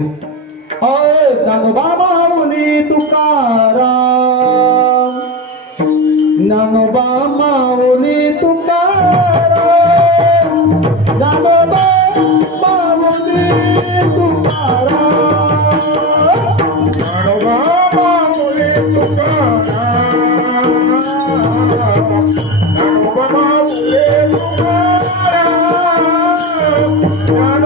নানো বামামুনি তুকারা বামামুনি তুকারা নানো বামামুনি তুকারা বামামুনি তুকারা নানো বামামুনি তুকারা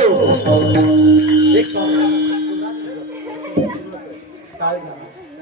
चला चला